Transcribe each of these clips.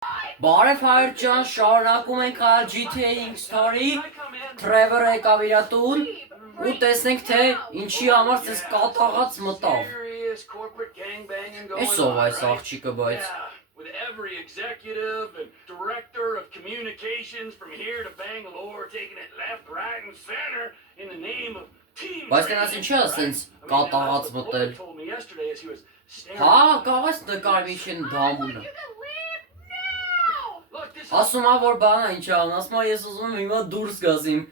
Բարև հայր ջան, շարունակում ենք այլ GTA X-Story, Trevor եկավ իրա տուն, ու տեսնենք թե ինչի համար ցես կատաղած մտավ։ Էս ով այս աղջիկը բայց։ With every executive and director of communications from here to Bangalore taking it left, right, and center in the name of team. Բայց դրանց ինչի է սենց կատաղած մտել։ Հա, կաղաց նկարվի շեն դամունը։ Ասում ա որ բանա ինչ ան, ասում ա ես ուզում եմ հիմա դուրս գաս իմ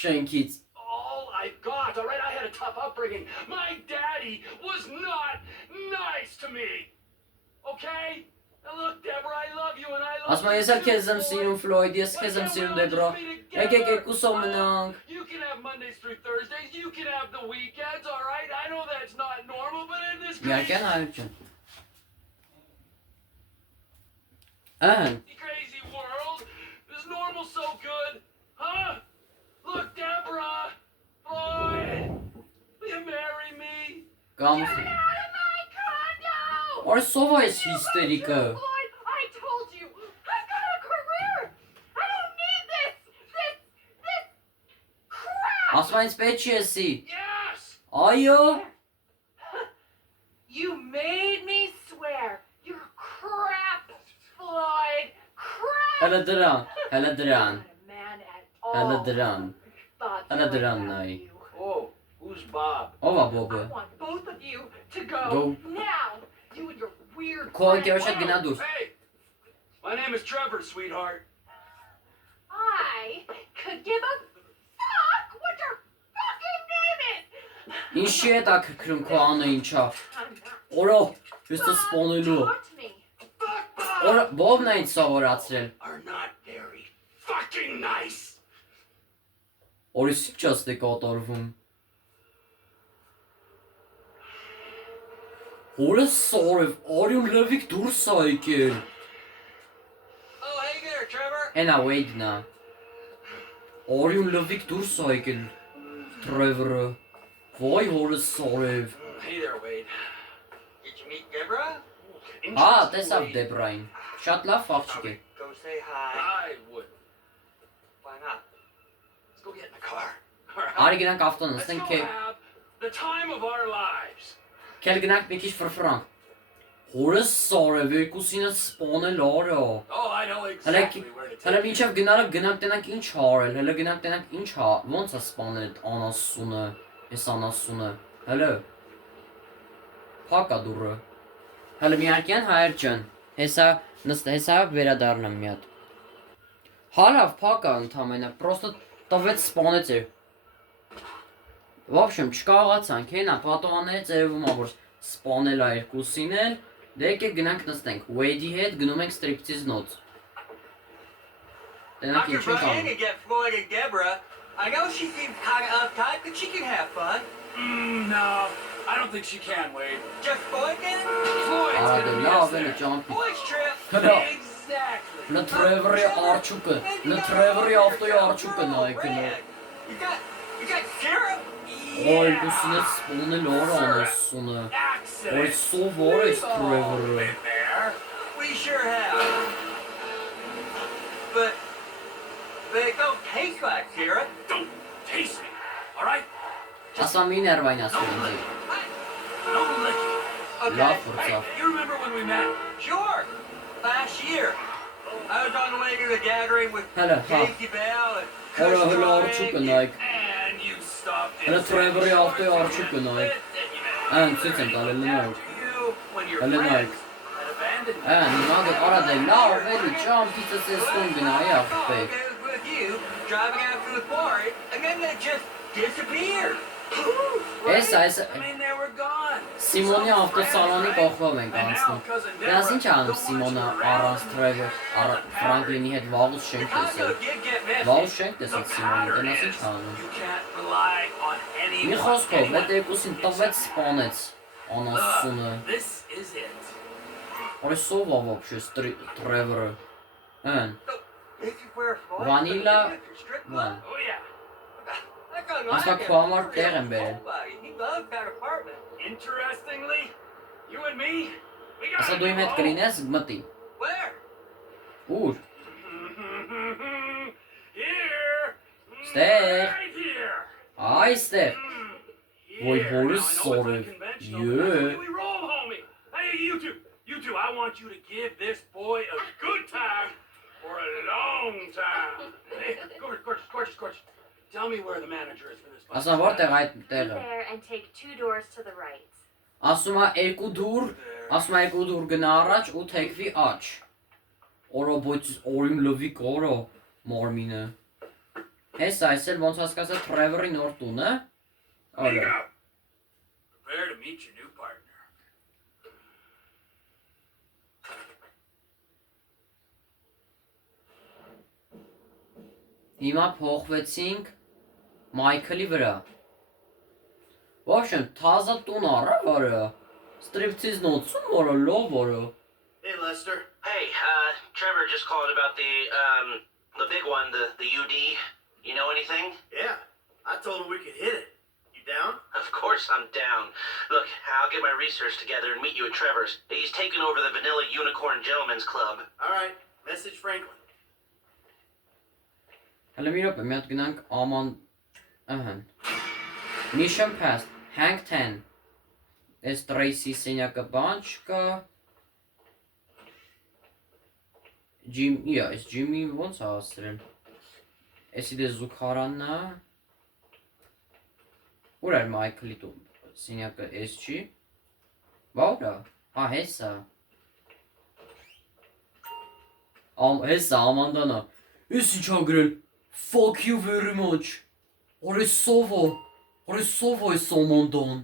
շենքից։ All I've got, all right, I had a tough upbringing. My daddy was not nice to me. Okay? Now look, Deborah, I love you and I love you. Ասում ա ես էլ քեզ եմ սիրում Ֆլոյդ, ես քեզ եմ սիրում Դեբրա։ Եկեք եկուսով մնանք։ You can have Mondays through Thursdays, you can have the weekends, all right? I know that's not normal, but in this Միակյան հայր ջան։ crazy world, is normal so good? Huh? Look, Deborah, Floyd, will you marry me? Կամ Get out of my condo! Or sով այս հիստերիկը։ Floyd, I told you, I've got a career. I don't need this crap. Ասում ա ինձ պետք չի էսի։ Yes! Այո։ You made me swear. You're crap, Floyd. Crap. Հələ դրան, հələ դրան, Not a man at all. հələ դրան։ Thoughts Հələ like դրան that նայ։ of you. Oh, who's Bob? Ով ա I Բոբը։ want both of you to go Go. now. You and your weird Քո friends. անկերոջը գնա դուրս։ Hey! My name is Trevor, sweetheart. I could give a fuck what your fucking name is. Ինչի է դա քրքրում քո անունը ինչա։ I'm not. Օրո, ես դու սպոնելու։ Talk to me. Fuck Bob! Օրը Բոբն է ինձ սովորացրել։ Are not very fucking nice. Օրից չաս դե կատարվում։ Օրը սորև, արյուն լվիկ դուրս ա եկել։ Oh, hey there, Trevor. Հենա Wade-նա։ Արյուն լվիկ դուրս ա եկել։ Trevor-ը։ Վայ օրը սորև։ Hey there, Wade. Did you meet Deborah? Հա, տեսավ Դեբրային։ Շատ լավ աղջիկ է։ Go say hi. I would. Why not? Let's go get in the car. All right. Արի գնանք ավտոն, Let's նստենք go քե։ have the time of our lives. Քել գնանք մի քիչ ֆրֆրանք։ Օրը սորև, երկուսինը սպոնել արա։ Oh, I know exactly where to Հələ take you. մինչև գնալը գնանք տենանք ինչ հարել, հələ գնանք տենանք ինչ հա, ոնց է սպանել այդ անասունը, այս անասունը, հələ։ Փակա դուրը։ Հələ միարկյան հայր ջան, հեսա հեսա վերադառնամ մի հատ։ Հալավ փակա ընդամենը, պրոստը տվեց սպանեց էր։ В общем, չկարողացանք, հենա պատողանները ծերևում ա որ սպանել ա երկուսին էլ, դե եկեք գնանք նստենք, Wade-ի հետ գնում ենք striptease նոց։ Տենանք Dr. ինչ ենք Brian անում։ to get Floyd and Deborah. I know she seems kind of uptight, but she can have fun. No, I don't think she can, Wade. Just Floyd then? Floyd's Արագը gonna meet լավ us էլ there. ճամփի։ Floyd's trip. Հələ Exactly. Նա Trevor-ի արջուկը, նա Trevor-ի ավտոյի արջուկը նայ գնա։ You got syrup? Օй, դուսինը սպոնել օր անասունը։ Օй, Accident. սով օր էս We've all Trevor-ը։ been there. We sure have. But it don't taste like syrup. Don't taste me, all right? Ասա մի ներվայն ասում ինձի։ No licking. Okay. Լավ Hey, ֆրծավ։ you remember when we met? Sure. Last year. I was on the way to the gathering with Hələ, հա։ Casey Bell and Հələ Chris հələ Troy. արջուկը նայք։ And you stopped in. Հələ Trevor-ի ավտոյի արջուկը նայք։ Ան ցույց եմ տալել նայք։ When your Հələ նայք։ friends had abandoned you. Ան հիմա դե արա դե լավ էլի ճամփից էս տուն գնայի աղբեկ։ I was with you driving out to the quarry, and then they just disappeared. Էս I mean, they were gone. Սիմոնի ավտոսալոնի կողմով ենք անցնում։ Դրանց ինչ անում Սիմոնը առանց Trevor, Franklin-ի հետ վաղուց շենք Chicago տեսել։ did get messy. Վաղուց շենք տեսել Սիմոնի, դրանց ինչ անում։ You can't rely on Մի anyone. խոսքով, այդ երկուսին տվեց սպանեց անասունը։ This is it. Որը սով ա вообще Trevor-ը։ Ան, This is where Floyd Vanilla put the strip club. Վան։ Oh yeah. That gun Ասա like քո համար տեղ եմ բերել։ nobody. He loved that apartment. Interestingly, you and me, we got Ասա դու իմ հետ կլինես, մտի։ Where? Ուր։ Here. Stay. Right here. Այստեղ։ Boy, Here. Horace Now, I know it's sort of- unconventional, but yeah. that's the way we roll, homie. Hey, you two, I want you to give this boy a good time for a long time. Hey, gorgeous. Tell me where the manager is for this. Ասա որտեղ այդ Go տեղը։ there and take 2 doors to the right. Ասում է երկու դուր, ասում է երկու դուր գնա առաջ ու թեքվի աջ։ Օրոբոց օրիմ լվի կորո մարմինը։ Հես այս էլ ոնց հասկացա Trevor-ի նոր տունը։ Այո։ Nico, prepare to meet your new partner. Հիմա փոխվեցինք Մայքլի վրա։ В общем, թազա տուն առա, որը ստրիպցիզ նոցում որը լով որը։ Hey, Lester. Hey, Trevor just called about the big one, the UD. You know anything? Yeah, I told him we could hit it. You down? Of course I'm down. Look, I'll get my research together and meet you at Trevor's. He's taking over the Vanilla Unicorn Gentlemen's Club. All right, message Franklin. Հələ մի րոպե, մի հատ գնանք աման ըհն։ Mission passed, Hank 10։ Այս Tracy սենյակը բան չկա։ Այս Jimmy ոնց է աստրել։ Էսի դե զուգարանն է։ Ուր էր Մայքլի տուն սենյակը էս չի։ Բա ուրա։ Հա հեսա։ Հեսա Ամանդանա։ Ես ինչ ա գրել։ Fuck you very much. Օրեսովո է Սոմոնդոն։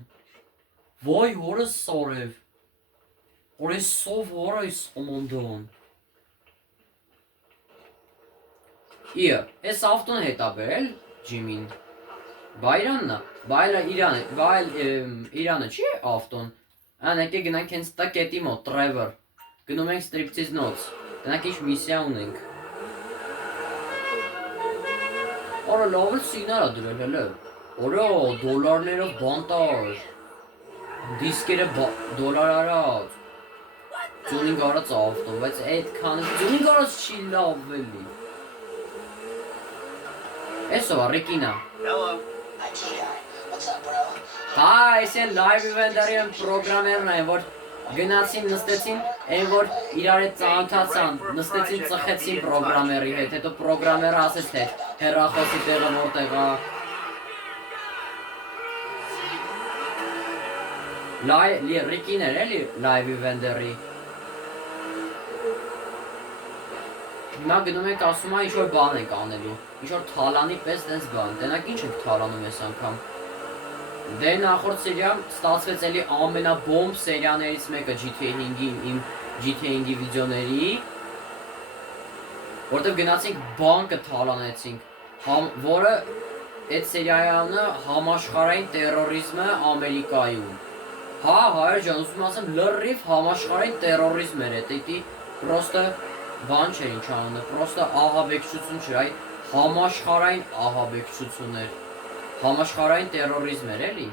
Վայ հորս սարև։ Օրեսովո է Սոմոնդոն։ Իա, ես ավտոն հետ ա բերել Ջիմին։ Բայրանն է, Իրանը չի ավտոն։ Ան եկե գնանք հենց տա կետի մոտ, Trevor։ Գնում ենք ստրիպցիզ նոց։ Գնանք ինչ միսիա ունենք։ Արա լավ էլ սիգնալ ա դրել հələ։ Արա դոլարներով բանտար։ Դիսկերը դոլար արած։ Տյունինգ արած ավտո, բայց այդքանը տյունինգ արած չի լավ էլի։ Էսո ա Ռիկինա։ Hello. Hi, T.I. What's up, bro? Հայ, այս էլ լայվ իվենտերի պրոգրամերն են, որ գնացին, նստեցին, այն որ իրար հետ ծանոթացան, նստեցին, ծխեցին պրոգրամերի հետ, հետո պրոգրամերը ասեց թե հեռախոսի տեղը որտեղ է։ Ռիկին էր էլի լայվ իվենտերի։ Հիմա գնում ենք ասում է ինչ-որ բան ենք անելու, ինչ-որ թալանի պես դենց բան, տենակ ինչ ենք թալանում ես անգամ։ Դե նախորդ սերիան ստացվեց էլի ամենաբոմբ սերիաներից մեկը GTA 5-ի իմ GTA 5-ի վիդեոների, որտեղ գնացինք բանկը թալանեցինք, որը այդ սերիայանը համաշխարհային տերորիզմը Ամերիկայում։ Հա, հայր ջան, ուզում ասեմ լրիվ համաշխարհային տերորիզմ էր, դա պրոստը բան չէր ինչ անունը, պրոստը ահաբեկչություն չէր, այ համաշխարհային ահաբեկչություն էր։ Համաշխարհային տերորիզմ էր էլի։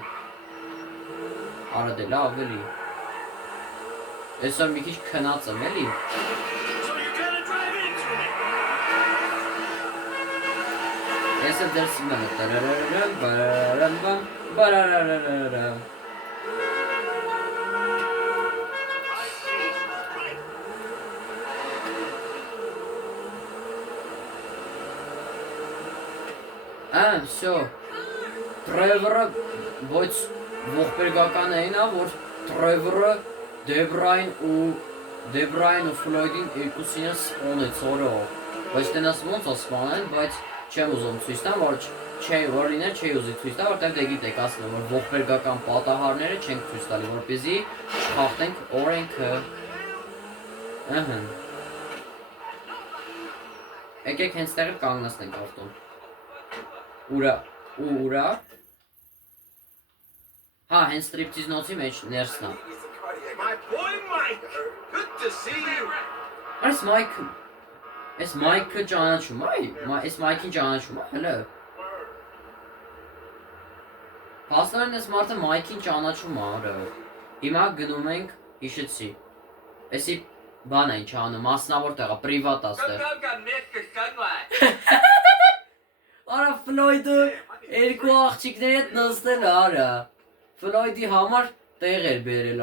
Արա դե լավ էլի։ Այսօր մի քիչ քնած եմ էլի։ So you're gonna drive into me. Այսը դեր սիմանը տարարարարամ, բարարարամ, բարարարարամ։ Всё։ Trevor-ը ոչ ողբերգական էին, որ Trevor-ը Debrine ու Floyd-ին երկուսին սպանեց օրով։ Բայց տենաս ոնց է սպանել, բայց չեմ ուզում ցույց տամ, որ որ լիներ չի ուզի ցույց տա, որտեղ դե գիտեք ասում որ ողբերգական պատահարները չենք ցույց տալի, որպեսզի չխախտենք օրենքը։ Ըհը։ Եկեք հենց տեղը կանգնացնենք ավտոն։ Ուրա։ Հա, հենց ստրիպցիզ նոցի մեջ ներսն է։ My boy Mike. Good to see you. Այս Մայքը ճանաչում է, այս Մայքին ճանաչում է, հələ։ Փաստորեն այս մարդը Մայքին ճանաչում է, արա։ Հիմա գնում ենք հիշեցի։ Էսի Բան է ինչ անում, մասնավոր տեղը, պրիվատ աստեղ։ Got Mr. Sunlight. Արա Ֆլոյդը երկու աղջիկների հետ նստել է, արա։ Ֆլոյդի համար տեղ էր բերել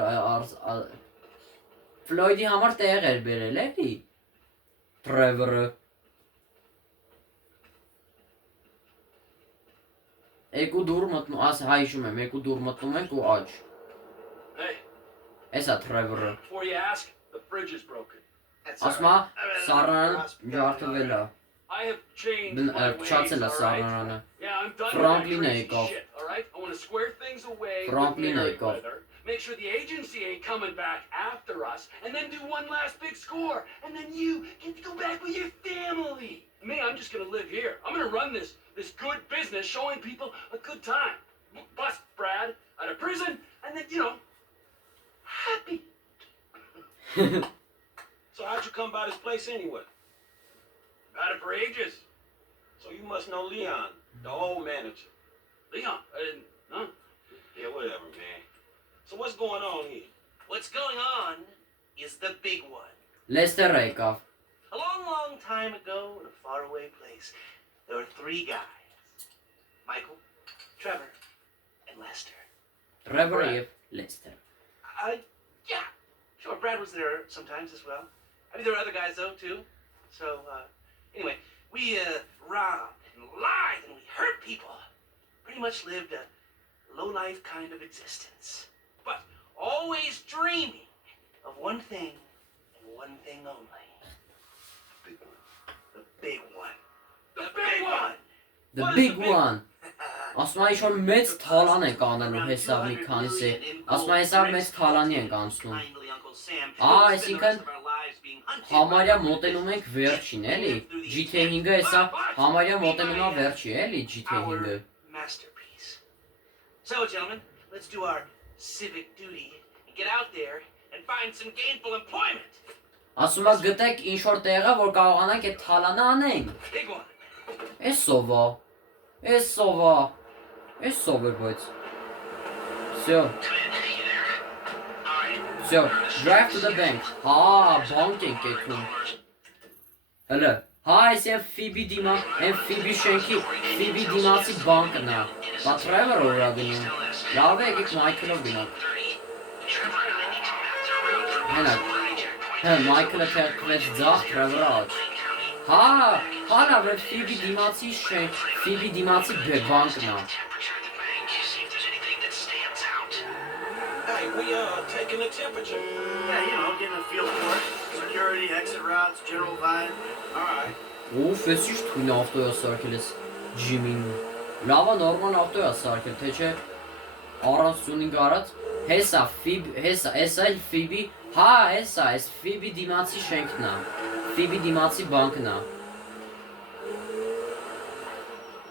Ֆլոյդի համար տեղ էր բերել, էլի։ Տրևորը։ Երկու դուռ մտնում, աս հայշում եմ, երկու դուռ մտնում ենք ու աջ։ Hey, Էսա Տրևորը։ before you ask, the fridge is broken. Ասում է սառնանը ջարդվել է։ I have changed Բն my ways, փչացել է all right? սառնանը։ Yeah, I'm done Franklin with that crazy Akov. shit, all right? I want to square things away Franklin with Akov. Merriweather, make sure the agency ain't coming back after us, and then do one last big score, and then you get to go back with your family. Me, I'm just gonna live here. I'm gonna run this good business, showing people a good time. Bust Brad out of prison, and then happy. So how'd you come by this place anyway? Had it for ages. So you must know Leon, the old manager. Leon, I didn't. Huh? Yeah, whatever, man. So what's going on here? What's going on is the big one. Լեստերը եկավ։ A long, long time ago in a faraway place, there were 3 guys. Michael, Trevor, and Lester. Տրևորը եւ Լեստերը։ Yeah, sure, Brad was there sometimes as well. I mean, there were other guys though, too. So, anyway, we robbed and lied and we hurt people. Pretty much lived a low-life kind of existence. But always dreaming of one thing and one thing only. The big one. The big one! The What is big the big- one։ Ասում է ինչ-որ մեծ թալան ենք անելու հեսավ մի քանիսի։ Ասում է հեսավ մեծ թալանի ենք անցնում։ Kindly Uncle Sam. Ah, We'll spend the այսինքն rest of our lives being hunted Համարյա by մոտենում ենք վերջին, էլի։ GTA5-ը հեսա համարյա մոտենում է վերջի, էլի GTA5-ը։ masterpiece. So, gentlemen, let's do our civic duty and get out there and find some gainful employment. Ասում է գտեք ինչ-որ տեղը, որ կարողանանք այդ թալանը անենք։ Big one. Էսով է։ Էսով է։ Էսով է բայց։ Всё, всё, drive to the bank։ Հա, բանկ ենք եկնում։ Հələ, հա, այս է Phoebe դիմա, այն Phoebe շենքի, Phoebe դիմացի բանկն է։ Բա Trevor ուր է գնում։ Լավ է, եկեք Michael-ով գնանք։ Հենակ։ Հա, Michael-ը թերքվեց ձախ, Trevor-ը աջ։ Հա, հա, լավ է Phoebe դիմացի շենք, Phoebe դիմացի բանկն է։ Hey, we taking a temperature. Yeah, you know, getting a feel for it. Security, exit routes, general vibe. All right. Uf, ես ինչ թույն ավտոյա սարքել ես Jimmy-ն։ Լավա նորմալ ավտոյա սարքել, թե չէ առանց tuning արած։ Հեսա Phoebe, հեսա, էսա էլ Phoebe, հա, էսա, էս Phoebe դիմացի շենքն է։ Phoebe դիմացի բանկն է։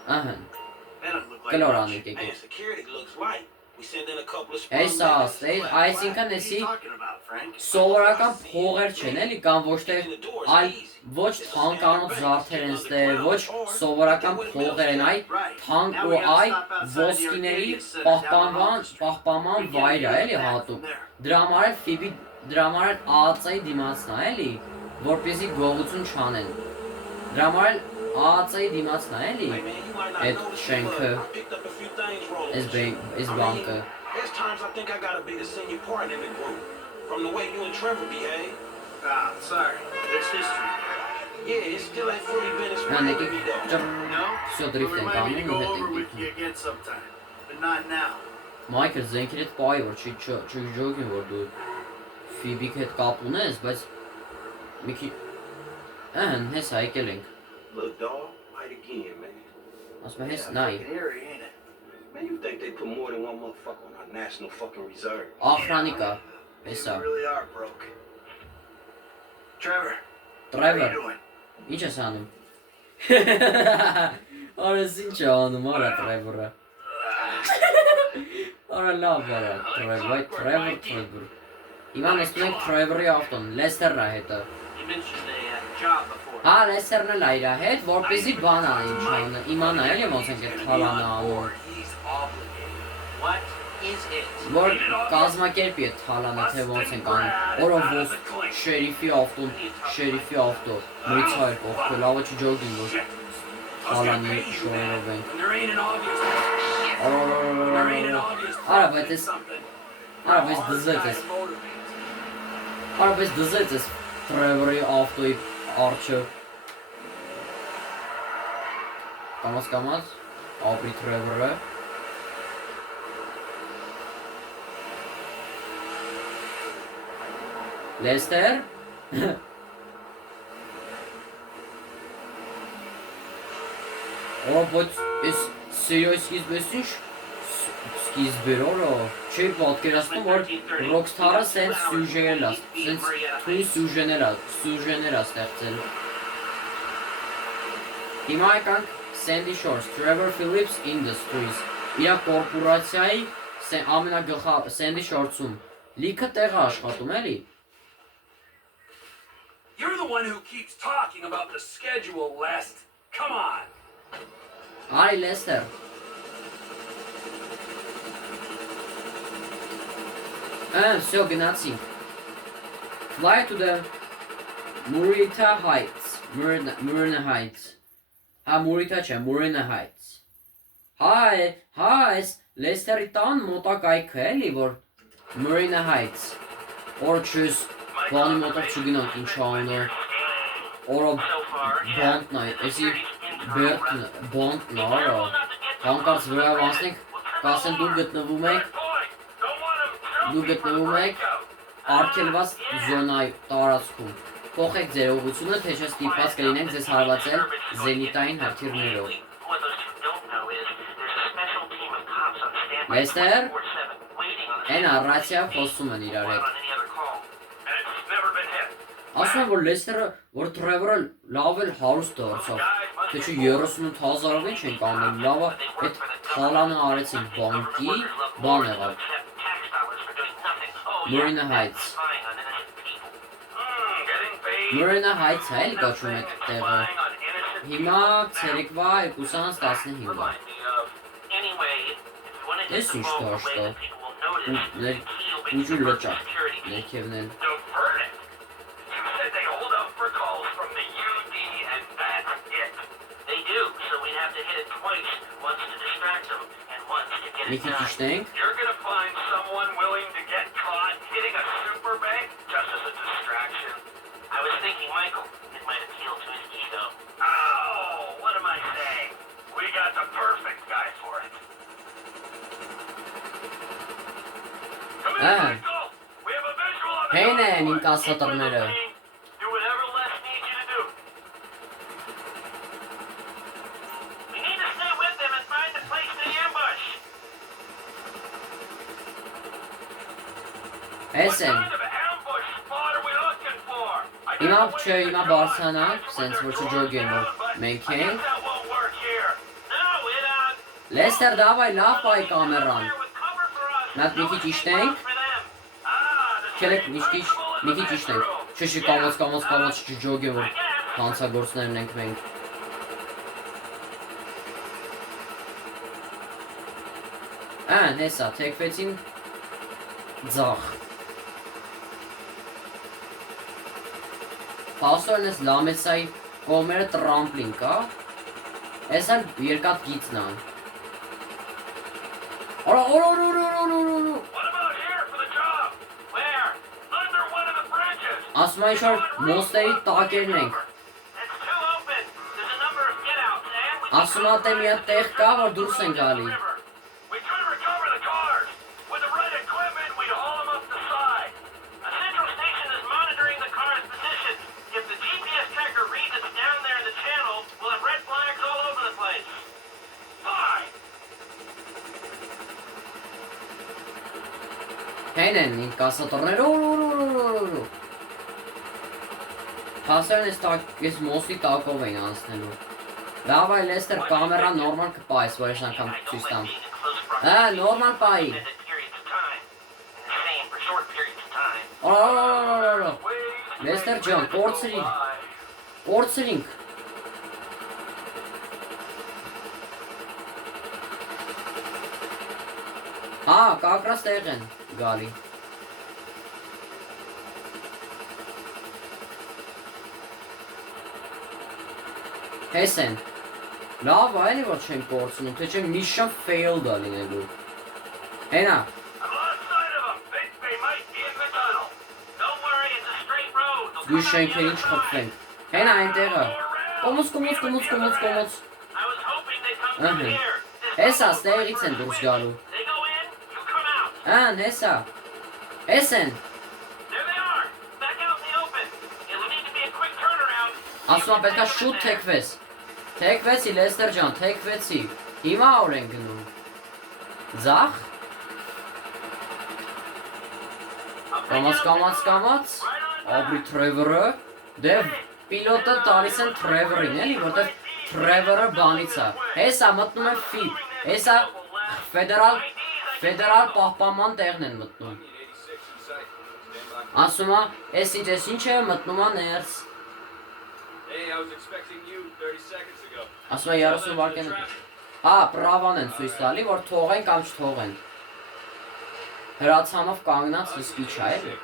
Ահա։ That don't look like Կլոր much. անենք Man, եկեք։ security looks light. We send in a couple of Էսա, այսինքն What are էսի you talking about, Frank? սովորական փողեր չեն էլի կամ ոչ թե այլ ոչ թանկանոց զարդեր են ստե, ոչ սովորական փողեր են, այ թանկ ու այ ոսկիների պահպանման վայր է էլի հատուկ։ Դրա համար էլ Phoebe դրա համար էլ ԱԱՑ-ի դիմացն է էլի, որպեսզի գողություն չանեն։ Դրա համար էլ ԱԱՑ-ի դիմացն է էլի, Hey, man, you might not այդ notice, շենքը, but I picked up a few things wrong. այս բանկը։ There's times I think I gotta be the senior partner in the group. From the way you and Trevor behave. Ah, sorry. There's history. Yeah, it still ain't fully been as Նա right նեկի with me though. No? Всё Well, դրիֆտ ենք remind me to անում go ու հետ over ենք with դիպում։ you again sometime. But not now. Մայքլ զենքերի հետ պահի որ չի չժոգին որ դու Phoebe-ի հետ կապ ունես, բայց մի քիչ ըհն հեսա եկել ենք։ Look, dog, right again, man. Ասում եմ հես Yeah, նայ։ fucking eerie, ain't it? Man, you think they put more than one motherfucker on our national fucking reserve? Ախրանիկա։ Maybe Հեսա։ we really are broke. Trevor, how are Trevor, you doing? ինչ ես անում։ Արես ինչ է անում, արա Trevor-ը։ Արա լավ արա Trevor։ Հիմա նստում ենք Trevor-ի ավտոն, Lester-ը հետը։ You mentioned a job before. Հա, Lester-ն էլ այրա հետ, որպեսզի բան անի ինչ անը, իմանա էլի ոնց ենք այդ թալանը անում։ He's obligated. What is it? Որ կազմակերպի այդ թալանը, թե ոնց ենք անում, որով ոս Շերիֆի ավտոն, շերիֆի ավտո։ Մրից հայր կողքը, լավը չջոգին, որ Հալանի շոյերով են։ There ain't an obvious. There ain't an obvious. Արա, բայց ես, Something. արա, բայց դզեց ես, արա, բայց դզեց ես Trevor-ի ավտոյի արջը։ Կամաց, ապրի Trevor-ը։ Լեստեր։ Օ, բայց ես սերիոս սկիզբես ինչ սկիզբեր օրո չի պատկերացնում որ Rockstar-ը սենց սյուժեներ է, սենց թույն սյուժեներ է ստեղծել։ Հիմա եկանք Sandy Shores, Trevor Phillips Industries, իր կորպորացիայի ամենագլխա Sandy Shores-ում լիքը տեղ է աշխատում էլի։ You're the one who keeps talking about the schedule, Lest. Come on. Արի Լեստեր։ Всё, գնացինք։ Fly to the Murrieta Heights, Murrieta Heights։ Murrieta չէ, Murrieta Heights։ Հայ, Լեստերի տան մոտակայքը էլի, որ Murrieta Heights։ Որ չես բանի մոտակ չգնանք ինչ անոր։ Օրը բանտն է, էսի բանտն արա։ Հանկարծ վրայով անցնենք, կասեն դու գտնվում եք արգելված զոնայի տարածքում։ Փոխեք ձեր ուղղությունը, թե չէ ստիպված կլինեք ձեզ հարվածել զենիտային հրթիռներով։ Լեստեր, են առացիա խոսում են իրար հետ։ Ասում են, որ Լեստերը, որ Trevor-ը լավ էլ հարուստ դարձավ, թե չէ 38,000-ով ինչ ենք անել, լավը այդ թալանը արեցին բանկի, բան եղավ։ Murrieta Heights։ Murrieta Heights-ը էլ կոչվում է տեղը։ Հիմա ցերեկվա 2:15։ Ես ինչ դաշտա։ Ուջու լճակ, ներքևն էլ։ Մի քիչ իշտենք։ You're gonna find someone willing to get caught hitting a super bank just as a distraction. I was thinking Michael. It might appeal to his ego. Oh, what am I saying? We got the perfect guy for it. Come in, Michael. We have a visual on the Հեն են convoy. ինկասատրները։ Do whatever Les needs you to do. We need to stay with them and find the place to ambush. Էս են։ What kind of ambush spot are we looking for? Հիմա չէ, հիմա բարձրանանք, սենց որ չջոգեն, որ մենք ենք։ That won't work here. No, Լեստեր, դավայ, լավ պայ կամերան։ with cover for us. Նատ մի քիչ իշտենք։ For them. Քելեք մի քիչ իշտենք։ Չէ, կամոց չջոգեն, որ հանցագործներն ենք մենք։ Նեսա, թեքվեցին ձախ։ Պասորն ես լամեցայի կոմերը տրամպլին կա։ Ես էլ երկատ գիծն ան։ What about here for the job? Where? Under one of the bridges. Ասում այն շոր մոստերի տակերն ենք։ It's too open. There's a number of get-outs, and we Ասում ատե մի հատ տեղ կա, որ դուրս են գալի։ We could recover the cars. With the right equipment, we'd haul them up the side. A central station is monitoring the car's position. If the GPS tracker reads it's down there in the channel, we'll have red flags all over the place. Fine. Հեն են ինկասատորներ, Հասերն ես մոստի տակով էին անցնելու։ Լավ այ Լեստեր կամերան նորմալ կպայս, որ ես անգամ ցույց տամ։ Նորմալ պայի։ Լեստեր ջան, կորցրինք։ Կակրաս տեղ են գալի։ Հես են։ Լավ, այլի որ չեն կորցնում, թե չէ mission failed է լինելու։ Հենա, I've lost sight of them. Think they might be in the tunnel. Don't worry, it's a straight road. They'll come դու out the շենքերին other side. չխփվենք։ Հենա այնտեղը։ Կոմոց։ I was hoping they'd come through Uh-huh. here. Հեսա, ստեղից են դուրս գալու։ They go in, you come out. Հեսա։ Հես են։ There they are. Back out in the open. It'll need to be a quick turnaround. Ասում եմ պետքա շուտ թեքվես։ Թեքվեցի Լեստեր ջան, թեքվեցի։ Հիմա օր են գնում։ Ձախ։ Կամաց։ Ապրի Թրևորը։ Դե պիլոտը տալիս են Թրևորին, էլի, որտեղ Թրևորը բանից է։ Հեսա մտնում են ֆիբ։ Հեսա ֆեդերալ պահպանման տեղն են մտնում։ Ասում է, էս ինչ է մտնում է ներս։ Hey, I was expecting you 30 seconds ago. Ասում է 30 վարկեն։ Պրավան են ցույց տալի, որ թողեն կամ չթողեն։ Հրացանով կանգնած սպիչ է, էլի։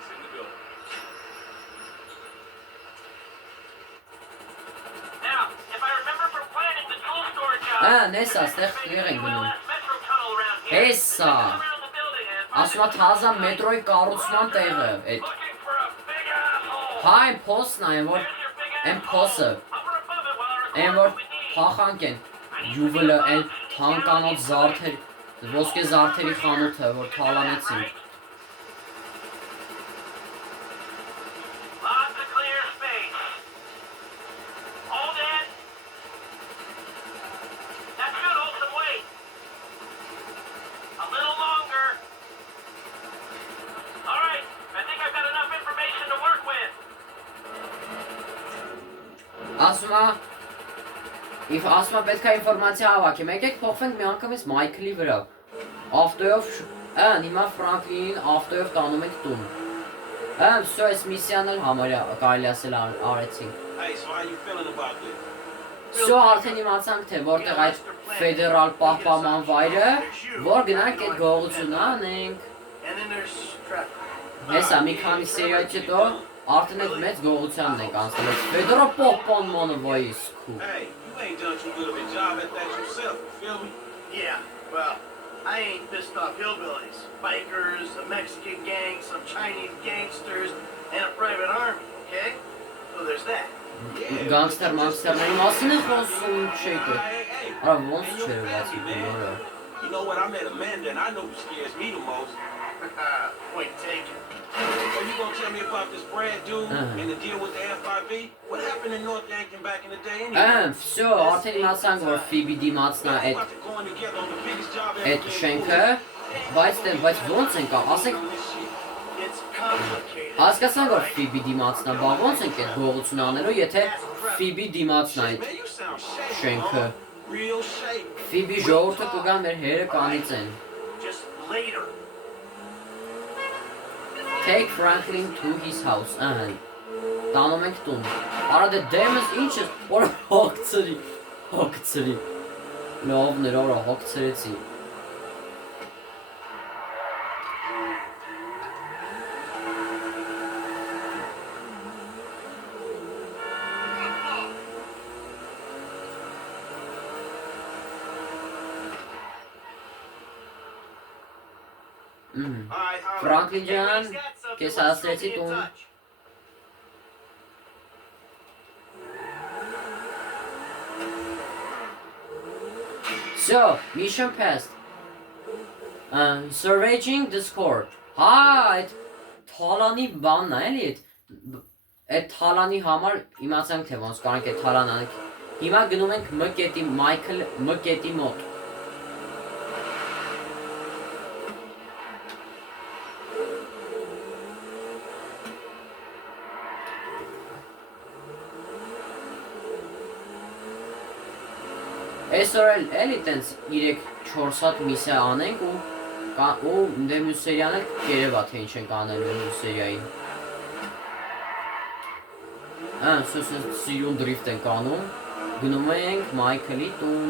Now, if I remember from planning the tool storage job, Նեսա, ստեղ տեղ են գնում։ metro tunnel around here. Հեսա։ Around the building and Ասում է թազա մետրոյի կառուցման տեղը։ Այդ looking for a big asshole. հա այն փոսն է, այն որ There's your big այն asshole. փոսը, Hover above it while I record այն որ what we need. փախանք են։ Յուվելը այն թանկանոց զարդեր, ոսկե զարդերի խանութը, որ թալանեցին։ Lots of clear space. Hold it. That should hold some weight. A little longer. All right, I think I've got enough information to work with. Ասում է ասում է պետք է ինֆորմացիա հավաքի։ Մենք եք փոխվենք մի անգամից Մայքլի վրա։ Ավտոյով հիմա Ֆրանկլինին ավտոյով տանում ենք տուն։ Всё, այս միսիան էլ համարյա կարելի ասել արեցինք։ Hey, so how you feeling about this? Всё, արդեն իմացանք թե որտեղ այդ ֆեդերալ պահպանման վայրը, որ գնանք այդ գողությունը անենք։ And then there's traffic. Հեսա մի քանի սերիայից հետո արդեն այդ մեծ գողությանն ենք անցել։ Այդ ֆեդերալ պահպանմանը վայիս քու։ Hey, you ain't done too good of a job at that yourself, you feel me? Yeah, well, I ain't pissed off hillbillies, bikers, a Mexican gang, some Chinese gangsters, and a private army, okay? So there's that. Գանգստերների մասին է խոսում չեկը։ Hey, Արա ոնց and your չէ բացի family, man. գնորը։ You know what? I met Amanda, and I know who scares me the most. Point taken. So you gonna tell me about this Brad dude and the deal with the FIB? What happened in North Yankton back in the day anyway? Всё, արդեն իմացանք որ FIB դիմացն է We're այդ about to go in together on the biggest job ever. այդ շենքը, բայց ոնց են կա, ասենք It's complicated. հասկացանք որ FIB dիմացն է, բա ոնց ենք այդ գողությունը անելու, եթե FIB dիմացն է այդ Man, you sound shaky, շենքը։ huh? Real shaky. FIB ժողովուրդը կգան մեր հերը կանիծեն։ Just later. Take Franklin to his house, տանում ենք տուն։ Արա դե դեմս ինչ է, որ հոգցրի։ Լավներ, արա հոգցրեցի։ All right, holla. Franklin ջան, He's got something. քեզ Let's հասցրեցի be in տուն։ touch. So, mission passed. Salvaging the score. Հա, այդ թալանի բանն է, էլի այդ թալանի համար իմացանք թե ոնց կարանք այդ թալան անենք։ Հիմա գնում ենք M կետի Մայքլ M կետի մոտ։ Այսօր էլի տենց 3-4 հատ միսիա անենք ու դե մյուս սերիան էլ կերևա թե ինչ ենք անելու մյուս սերիային։ Սիրուն դրիֆտ ենք անում, գնում ենք Մայքլի տուն։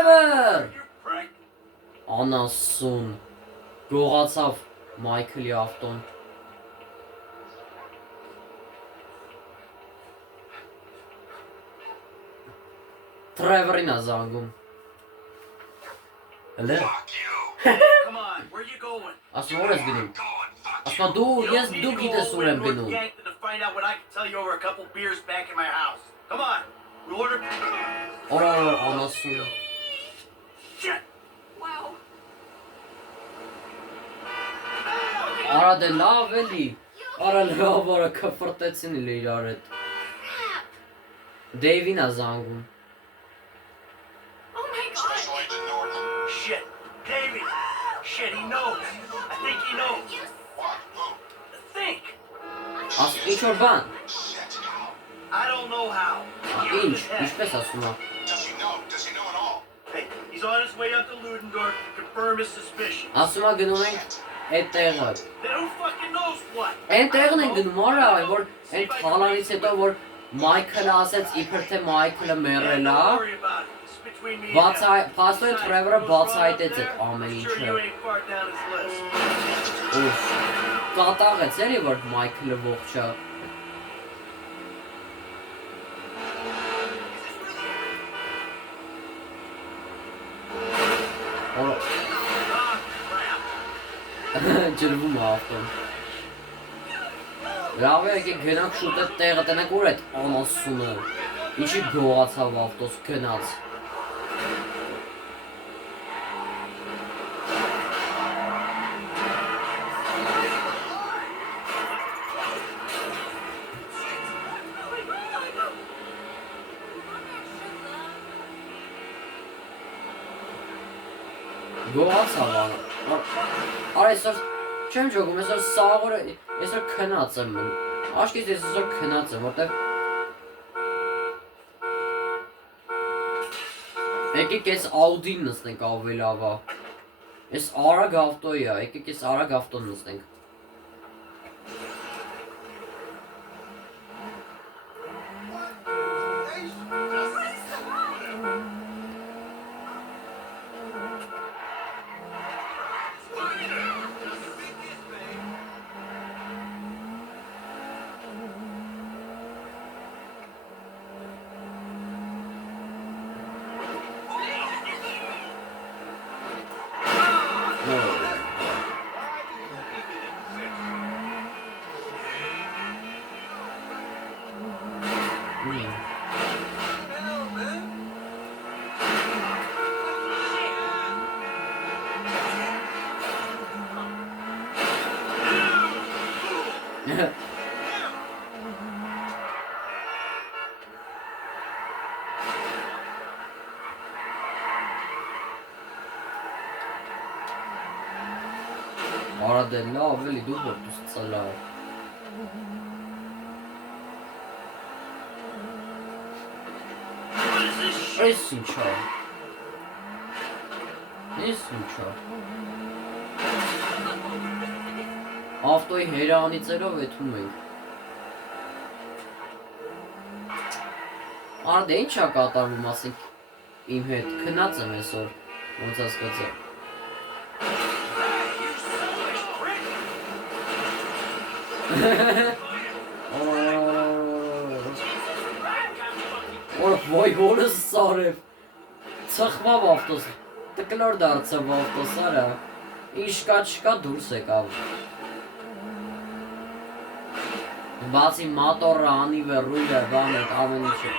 Trevor! You prick! Անասուն։ Գողացավ Մայքլի ավտոն։ Trevor-ին ա զանգում։ Հələ։ Come on, where you going? Ասում որ ես գնում։ Ասում դու ես դու գիտես ուր եմ գնում։ Yankton to find out what I can tell you over a couple beers back in my house. Come on, we order. Օրա անասուն։ Shit. Wow. Արա դե լավ էլի։ Արա լավ արա կֆրտեցին էլ իրար հետ։ Դեյվին ա զանգում։ Oh my god. Shit. Davey. Shit, he knows. I think he knows. Think. Ասում ինչ որ բան։ I don't know how. Ինչ, ինչպես ասում ա։ Hey, he's on his way up to Ludendorff to confirm his suspicion. Ասում ա գնում ենք այդ տեղը։ Then who fucking knows what? Այն տեղն են գնում արա, որ այն թալանից հետո որ Մայքլը ասեց իբր թե Մայքլը մեռել ա, Don't worry about it. It's between me and բացայ, him. փաստորեն Trevor-ը բացահայտեց այդ ամեն I'm sure ինչը։ you ain't far down his list. Ուֆ, կատաղեց էլի որ Մայքլը ողջ է։ Օ, Ah, crap. ջրվում է ավտոն։ Լավ է, եկեք գնանք շուտ այդ տեղը տնենք ուր այդ անասունը։ Ինչի գողացավ ավտոս գնաց։ Գողացավ ան։ Արա այսօր չեմ ջոգում, այսօր սաղորը, այսօր քնած եմ։ Աշկից ես այսօր քնած եմ, որտեղ եկեք այս Audi-ն նստենք ավելի լավ է։ Այս արագ ավտոյի է, եկեք այս արագ ավտոն նստենք։ Արա դե լավ էլի դու որ դու ցալա։ Այս ինչ է։ Այս ինչ է։ Ավտոյի հերանիցերով եթում ենք։ Արա դե ինչ է կատարվում, ասենք իմ հետ քնած եմ այսօր, ոնց հասկացա։ Օր ոյ հորս սարև ծխվավ ավտոս տկլոր դարձավ ավտոս արա ինչ կա չկա դուրս եկավ բացի մոտորը անիվը ռուլը բան այդ ամեն ինչը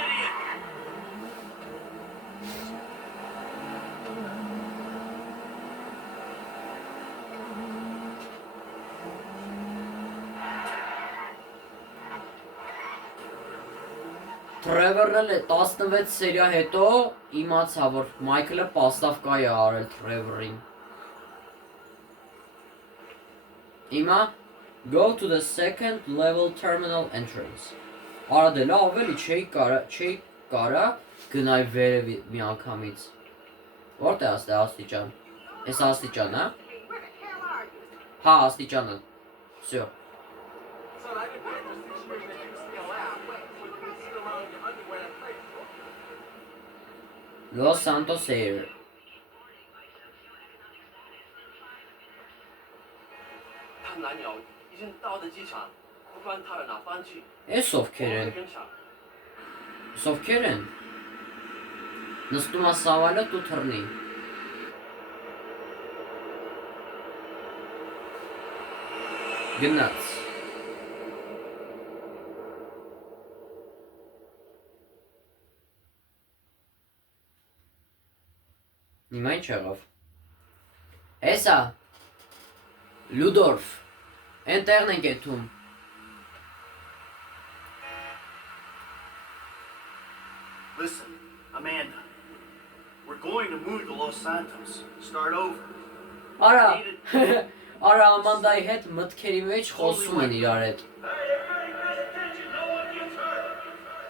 Trevor-ն էլ 16 սերիա հետո իմացա, որ Մայքլը պաստավկա է արել Trevor-ին։ Հիմա go to the second level terminal entrance։ Արա դե լավ էլի չէի կարա գնայ վերև մի անգամից։ Որտե աստե աստիճան։ Էս աստիճան, հա։ Հա, աստիճանը։ Всё։ Son, I've been paying for 6 years that you steal out. Wait, would you steal around your underwear and play? Los Santos Air 的机场，不管到了哪班去， Էս 我 ովքեր 会 են։ 跟上。 Ովքեր են։ Նստում է սավալը դու թռնի։ Գնաց։ Հիմա ինչ եղավ։ Էսա Լուդորֆ Էնտերն են գետում։ Listen, Amanda, we're going to move to Los Santos. Start over. Արա Արա Ամանդայի հետ մտքերի մեջ խոսում են իրար հետ։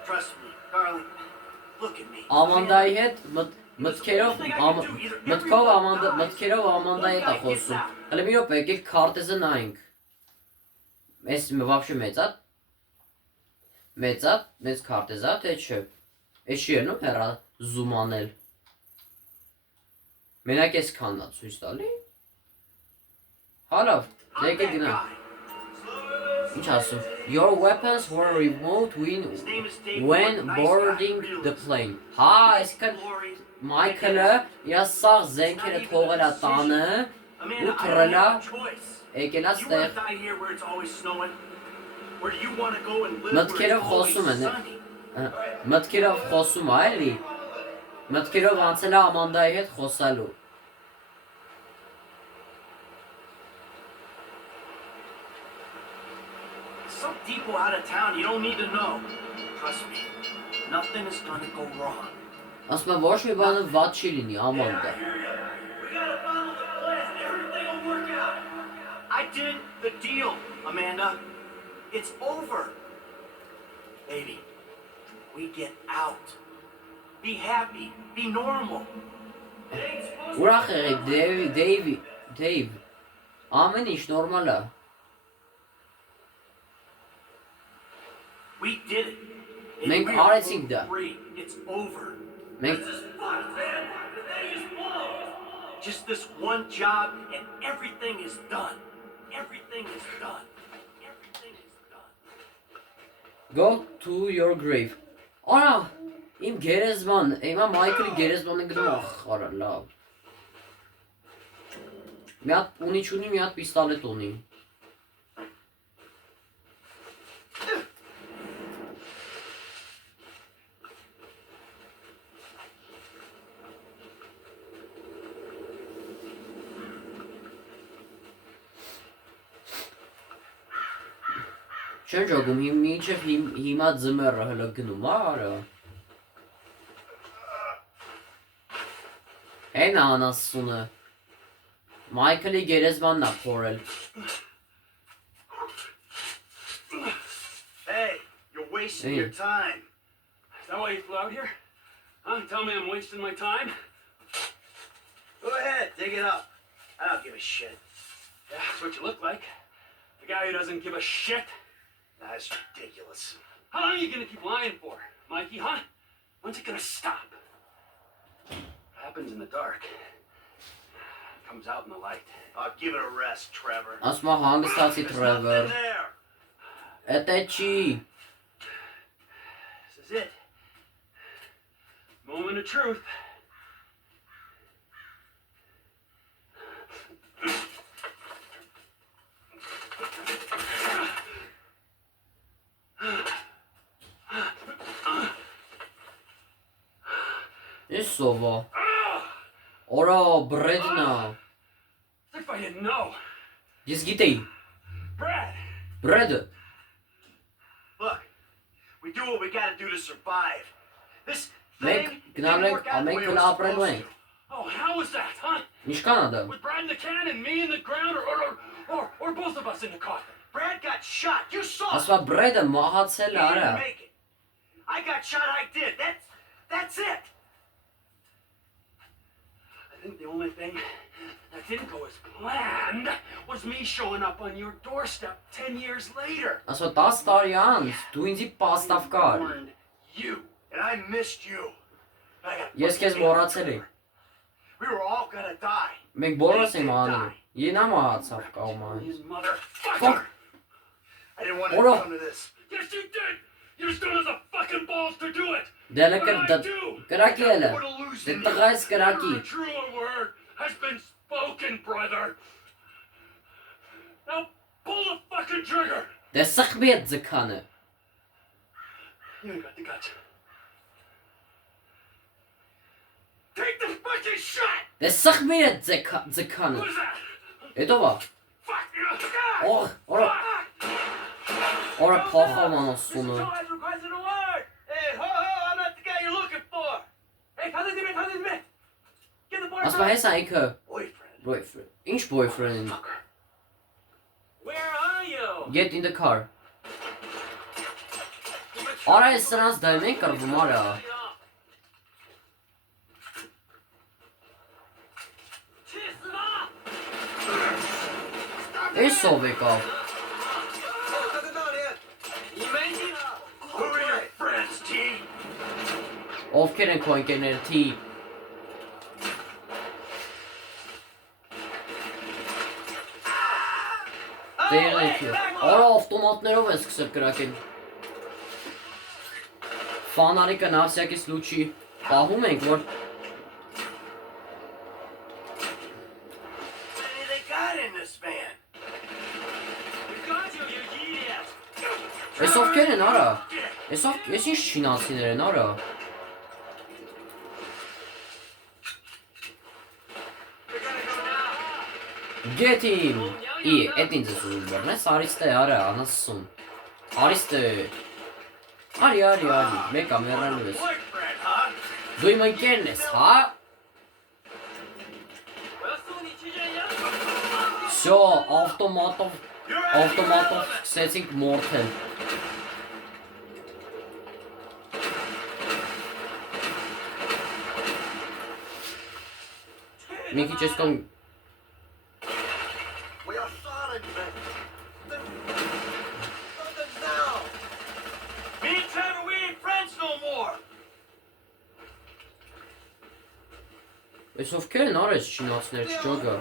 Trust me, darling. Look at me. Ամանդայի հետ մտքերով Ամանդայի հետ է խոսում։ Հələ մի րոպե, եկեք քարտեզը նայենք։ Էս вообще մեծ քարտեզ է, թե չէ։ Էս չի ելնում հերա զում անել։ Մենակ էս քաննա ցույց տալի։ Հալավ, եկեք գնա։ Ինչ ասում։ Your weapons were removed when boarding the plane։ Հա, այսքան Մայքլը իր սաղ զենքերը թողել է տանը ու թռել է եկել է ստեղ։ Մտքերով խոսում են։ Մտքերով խոսում է, էլի։ Մտքերով անցել է Ամանդայի հետ խոսալու։ Some people out of town you don't need to know. Trust me, nothing is gonna go wrong. Ասում եմ ոչ մի բանը վատ չի լինի, Ամանդա։ We gotta follow the plan. Everything will work out. I did the deal, Amanda. It's over. Baby, we get out. Be happy. Be normal. Ուրախ եղեք, Դեյվ։ Ամեն ինչ նորմալ է։ We did it. Մենք We are արեցինք դա։ free. It's over. Մենք Just this one job and everything is done. Everything is done. Everything is done. Go to your grave։ Արա, իմ գերեզման, հիմա Մայքլի գերեզմանը գնում ախ, արա, լավ։ Մի հատ ունի չունի, մի հատ պիստոլետ ունի։ Չեն ժողում, մինչև հիմա ձմեռը հլը գնում, արա։ Են անասունը։ Մայքլի գերեզմանն է փորել։ Hey, you're wasting your time. Is that why you flew out here? Huh? Tell me I'm wasting my time? Go ahead, dig it up. I don't give a shit. Yeah, that's what you look like. The guy who doesn't give a shit. That's ridiculous. How long are you gonna keep lying for, Mikey, huh? When's it gonna stop? What happens in the dark comes out in the light. I'll give it a rest, Trevor. Ասում է հանգստացի There's Trevor։ nothing there. Էտե չի։ This is it. Moment of truth. Ինչ սովա։ Օրա, բրեդնա։ As if I didn't know. Ես գիտեի։ Brad! Բրեդը։ Look, we do what we gotta do to survive. This Մենք thing գնալ didn't ենք, work out the ամենք way it գնա was ապրելու supposed ենք։ to. Oh, how was that, huh? Ինչքան ա դա։ With Brad in the can and me in the ground, or both of us in the coffin? Brad got shot. You saw it. Ասում է բրեդը մահացել He է, արա։ didn't make it. I got shot. I did. That's it. I think the only thing that didn't go as planned was me showing up on your doorstep 10 years later. Ասում է 10 տարի անց դու ինձի պաստավ կար։ Warned you. And I missed you. I got Ես քեզ մոռացել եմ։ We were all gonna die. Մենք բոլորս ենք մահանում։ Ենա մահացավ կողմը։ You motherfucker! I didn't want it Ora. to come to this. Yes, you did. You still have the fucking balls to do it. Դե What լեկր did I do? կրակի էլը։ What a loose Դե in տղայս կրակի։ Your true word has been spoken, brother. Now pull the fucking trigger. Դե սխմի այդ ձկանը։ You ain't got the guts. Take the fucking shot. Դե սխմի այդ ձկանը։ Who's that? Հետո վա։ Fuck you. Օ, օրա, օրա փոխավ անասունը։ has requested a word. Hey, ho, I'm not the guy you're looking for. Hey, how Get the boy. Ասպա հեսա ինքը Boyfriend. boyfriend։ Ինչ boyfriend։ Where are you? Get in the car։ Արա ես սրանց դայմ են կրվում արա։ Էս ով եկավ։ Who are your friends, T? Ովքեր են քո ընկերները թի։ Դերնեքի։ Արա ավտոմատներով են սկսել կրակել։ Ֆանարիկը նավսյակից լուչի պահում ենք, որ They got in this van. Ես ովքեր են արա։ Ես ինչ չինացիներ են արա։ Get him։ Էդ ինձ ես ուզում բռնես, արիստե արա, անասուն։ Արիստե։ Արի, մեկա մեռալու ես։ Boyfriend, huh? Դու իմ ընկերն ես, հա։ Всё, ավտոմատով սկսեցինք մորթել։ Մի քիչ ես կոմ We are solid, man. Nothing now. Me and Trevor, we ain't friends no more. Ես ովքեր են արես չինացներ չջոգա։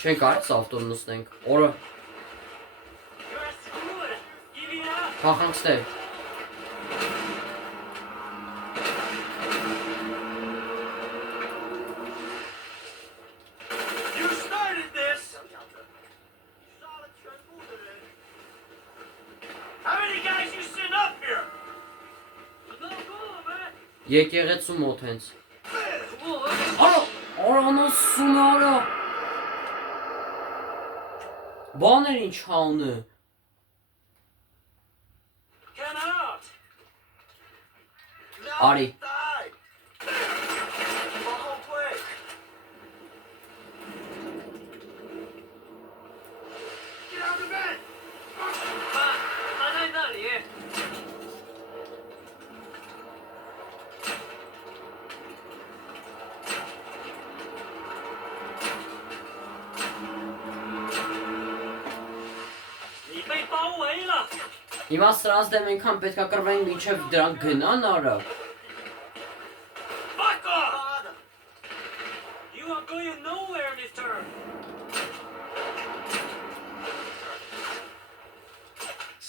Չենք արեց ավտոն նստենք, օրը խախանքստեր։ You started this. How many guys you sitting up here? Եկեղեցու մոտ հենց։ Արա, անասուն արա։ Բաներ ինչ հաունը։ Get out. Արի։ Die. The whole place. Get out of the bed. Հիմա սրանց դեմ ենքան պետքա կրվենք մինչև դրանք գնան արա։ Fuck off. You are going nowhere, mister.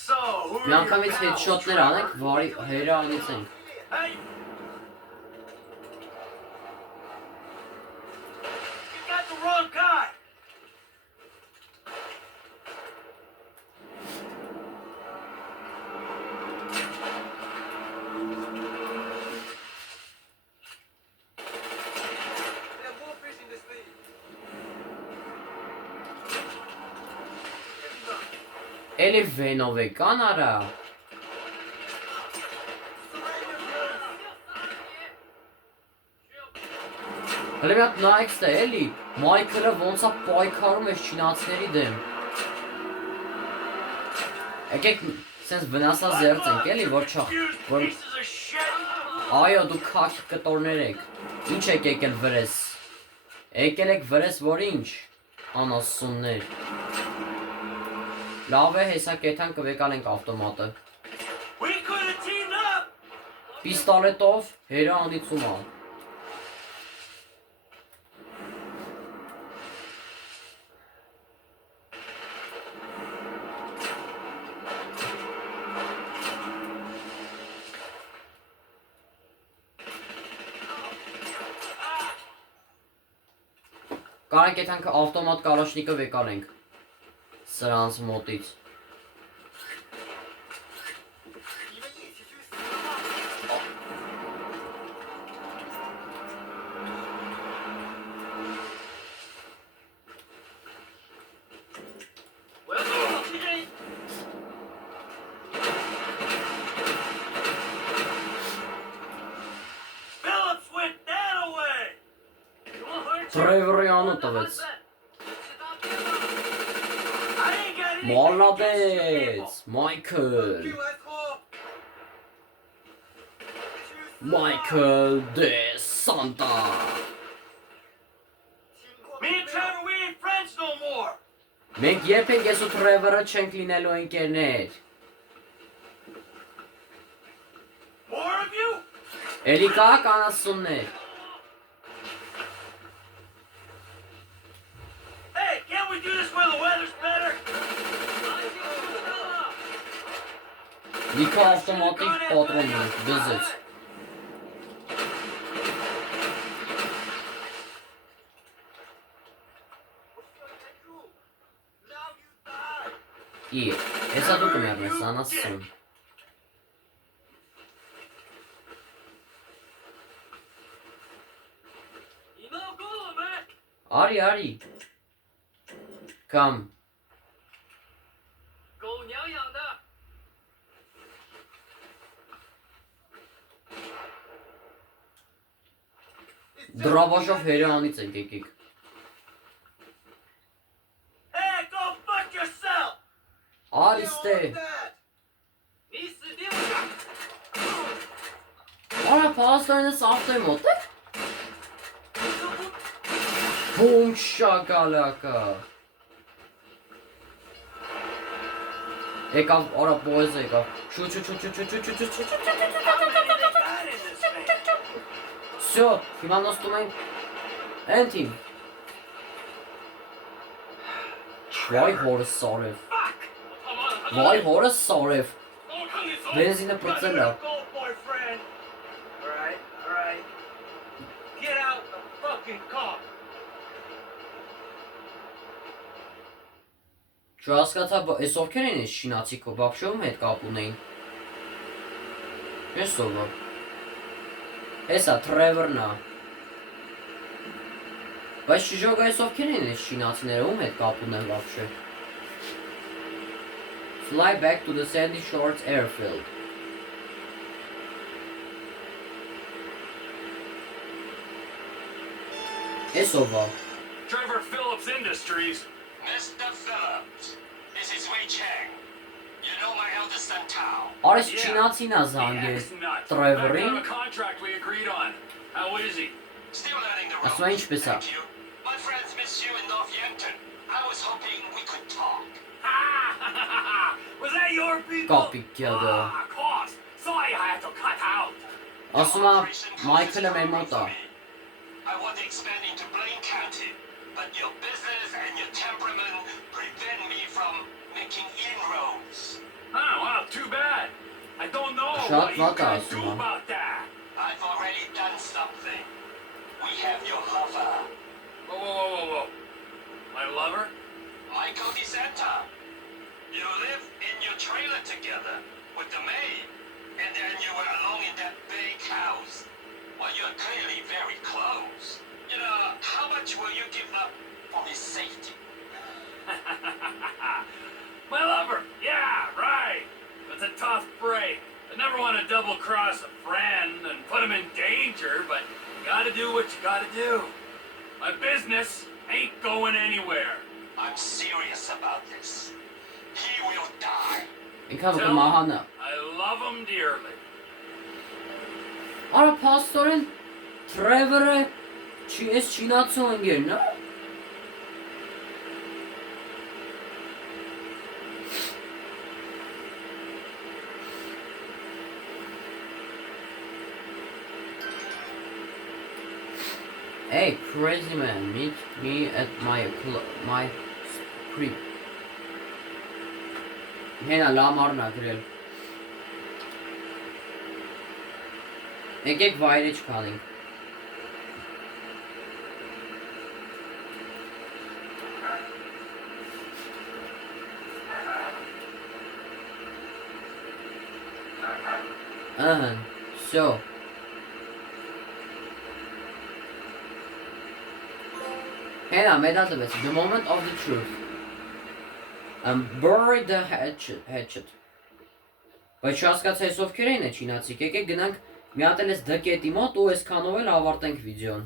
So, who Մի are անգամից your հետշոտներ անենք, վարի հերը անեցենք։ Hey! You got the wrong guy! They're more fish in this thing. Էլի վենով եկան արա։ Հələ մի հատ նայեք ստե էլի, Մայքլը ոնց է պայքարում ես չինացիների դեմ։ Եկեք սենց վնասած զերծենք էլի, որ որ Pieces of shit! այո դու քաքի կտորներ եք։ Ինչ եք եկել վրես։ Եկել եք վրես, որ ինչ։ Անասուններ։ Լավ է, հեսա կեթան կվեկալենք ավտոմատը։ We could have teamed up! Պիստոլետով հերը անիծում ա։ Կարանք այդ հանքը ավտոմատ կալաշնիկով եկարենք սրանց մոտից։ Phillips went that away. Trevor-ի անու տվեց։ I ain't got anything against you Մալադեց, people. Մայքլ, You asshole. Մայքլ դե Սանտա։ Me and Trevor, we ain't friends no more. Մենք երբ ենք ես ու Trevor-ը չենք լինելու ընկերներ։ More of you? Էլի կա կանասուններ։ Hey, can't we do this where the weather's better? Լիքը ավտոմատիկ պատրոն ունենք, դզեց։ Ի, հեսա դու կմերնես, անասուն։ Արի, արի։ Կամ, դրավաշով հերյանից ենք եկեք։ Hey, go fuck yourself! Արի ստե։ Արա պաստայնս ավտոյ մոտ է։ Բում շակալակա։ Եկավ, արա պոեզ եկավ։ Всё, հիմա նստում ենք Էնտին։ Վայ հորս սարև։ Վայ հորս սարև։ Բենզինը պրծել է։ Go, boyfriend. All right. Get out the fucking car. Չհասկացա, այս ովքեր են այս շինացիքով, բաբշե ում հետ կապ ունեին։ Ես ով։ Հեսա Trevor-ն է։ Բայց շիժոգ այս ովքեր են այս շինացիները, ում հետ կապ ունեն բաբշե։ Fly back to the Sandy Shores airfield. Ես ով է։ Trevor Phillips Industries. Mr. Phillips, this is Wei Cheng. You know my eldest son Tao. Արես չինացին է զանգել Ex-nut. Trevor-ին։ Back on the contract we agreed on. How is he? Still learning the ropes. Ասում է ինչպես է։ Thank you. My friends miss you in North Yankton. I was hoping we could talk. Was that your people? Կապիկ յադը։ Ah, of course. Sorry I had to cut out. Ասում է Մայքլը մեր մոտ է։ I want to expand into Blaine County, but your business and your temperament prevent me from making inroads. Oh, well, too bad. I don't know Shut what you up, can do Asuma. about that. I've already done something. We have your lover, Whoa. My lover? Michael DeSanta. You live in your trailer together with the maid, and then you were alone in that big house. Well, you're clearly very close. You know, how much will you give up for his safety? My lover. Yeah, right. It's a tough break. I never want to double cross a friend and put him in danger, but you gotta do what you gotta do. My business ain't going anywhere. I'm serious about this. He will die. Ինքան Tell կմահանա։ him I love him dearly. Արա փաստորեն Trevor-ը չի էս չինացու ընկերն է։ Hey, crazy man, meet me at my crib. Հենա լամարն ա գրել։ Եկեք վայրեջ կանենք։ Всё. Հենա, մեդալ տվեց, the moment of the truth. Bury the hatchet. Բայց չհասկացա ես ովքեր են է չինացիք, եկեք գնանք մի հատ էլ ես D կետի մոտ ու այսքանով էլ ավարտենք վիդեոն։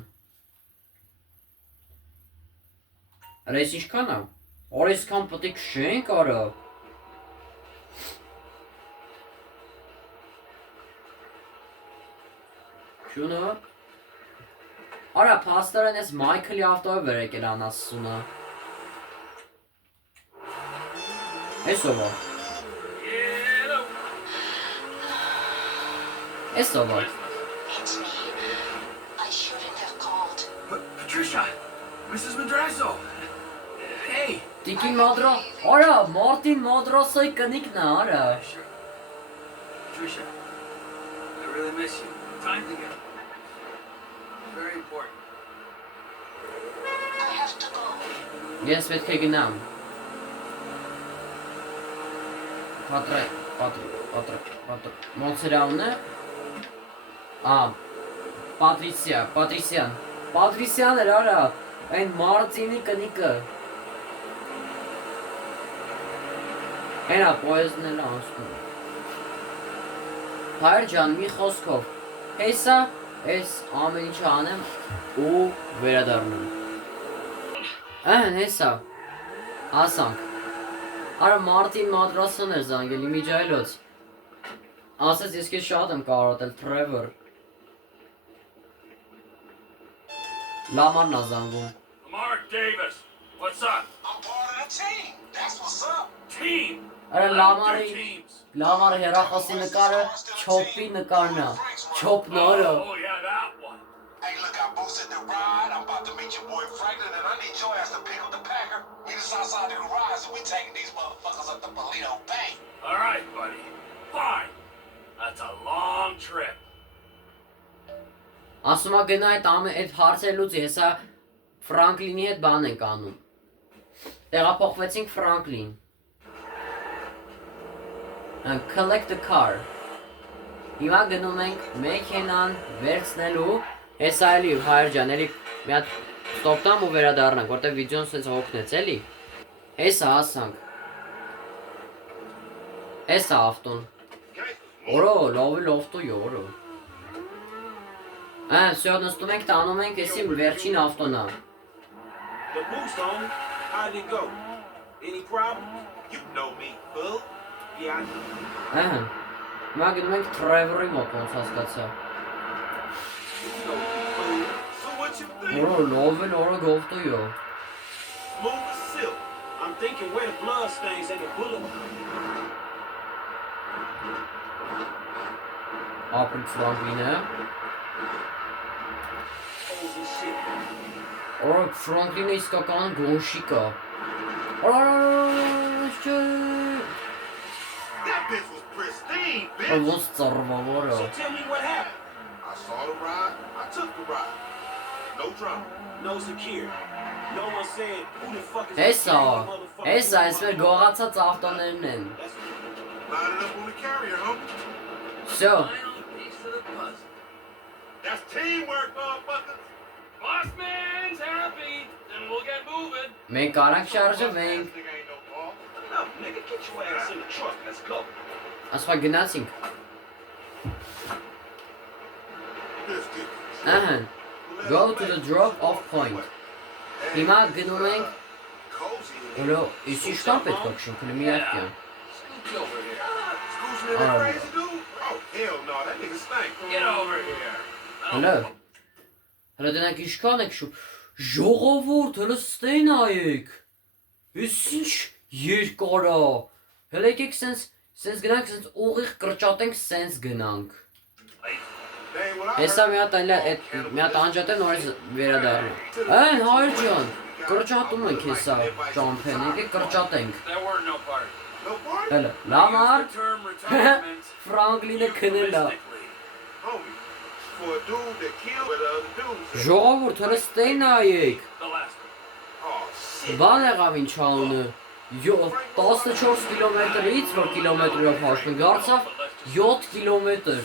Արա ես ինչքան ա։ Արա այսքան պետք շենք արա։ Շունը։ Արա փաստորեն ես Մայքլի ավտոյը վերեկել անասունը։ Էսով ա։ Էսով ա։ It's me. I shouldn't have called. Patricia, Mrs. Madrazo. Hey. Տիկին Մադրո, արա, Մարտին Մադրոսոյ կնիկն է, արա։ Patricia, I really miss you. Time together. Very important. I have to go. Ես պետք է գնամ։ Պատրայ, Մոնսերաուն է։ Պատրիսյան էր, արա, այն Մարտինի կնիկը։ Հենա, պոեզն էլ անցնում։ Հայր ջան, մի խոսքով, հեսա, ես ամեն ինչ անեմ ու վերադառնում։ Հեսա, ասանք, արա Մարտին Մադրասն էր զանգել իմիջայլոց, ասեց ես կեզ շատ եմ կարոտել, Trevor։ Լամանն ա զանգում։ Mark Davis, what's up? I'm part of the team. That's what's up. Team. Արա Good teams. լամարի հեռախոսի նկարը չոպի նկարն է, չոպն օրը։ Oh yeah, that one. Hey, look, I boosted the ride. I'm about to meet your boy Franklin, and I need your ass to pick up the Packer. Meet us outside the garage, and we taking these motherfuckers up to Polito Bay. All right, buddy. Fine. That's a long trip. Ասում ա գնա այդ հարցելուց հեսա Ֆրանկլինի հետ բան ենք անում։ Տեղափոխվեցինք Ֆրանկլին։ Collect the car։ Հիմա գնում ենք մեքենան վերցնելու, հեսա էլի հայր ջան, էլի մի հատ ստոպ տամ ու վերադառնանք, որտեղ վիդեոն սենց հոգնեց էլի։ Հեսա ասանք։ Հեսա ավտոն։ Օրո, լովի լովտույ օրո։ Всё, նստում ենք, տանում ենք, եսի վերջին ավտոնա։ The boost on it. How did it go? Any problem? You know me, fool. Yeah, I know. Հիմա գնում ենք Trevor-ի մոտ, ոնց հասկացա։ You know me, fool. So what you think? Օրո, լովել օրը գովտույո։ Smooth as silk. I'm thinking where the blood stains and the bullet. Ապրիք Ֆրանկլինը։ Holy shit. Օրը Ֆրանկլինը իսկական գոնշիկ է։ That bitch was pristine, bitch. Ոնց ծռվավ օրը։ So tell me what happened. I saw the ride. I took the ride. No drama. No security. No one said who the fuck is Հեսա, motherfucker. հեսա, այս մեր գողացած ավտոներն են։ That's Lining up on the carrier, homie. Всё, Final piece of the puzzle. That's teamwork, motherfuckers. Boss man's happy, then we'll get moving. մենք կարանք շարժվենք։ Nigga ain't no ball. no, nigga, get your ass in the truck. Let's go. Ասվա գնացինք։ This kid. Go to the drop off point։ Հիմա գնում ենք, Cozy. օրո, ես ինչքան պետք է քշենք, մի ակյան։ Scooch over here. Excuse me, that crazy dude? Oh, hell no, that nigga stink. Get over here. Հլո։ Հլո դենակ ինչքան եք շու։ Ժողովուրդ, հլո ստեյ նայեք։ Ես ինչ երկարա։ Հլո եկեք սենց գնանք, սենց ուղիղ կրճատենք, սենց գնանք։ Dang, what I Հեսա heard. մի հատ անջատել նորից վերադառնա։ Այն հայր ջան, կրճատում ենք հեսա ճամփեն, եկեք կրճատենք։ There were no parties. No party? Հլո, լամար, The term retirement. Ֆրանկլինը քնել է։ Homie, for a dude that killed with the other dudes. Ժողովուրդ, հլո ստեյ նայեք։ The last one. Oh, shit. Բան եղավ ինչ անունը։ 14 կիլոմետրից, որ կիլոմետրով հաշվենք, դարձավ 7 կիլոմետր։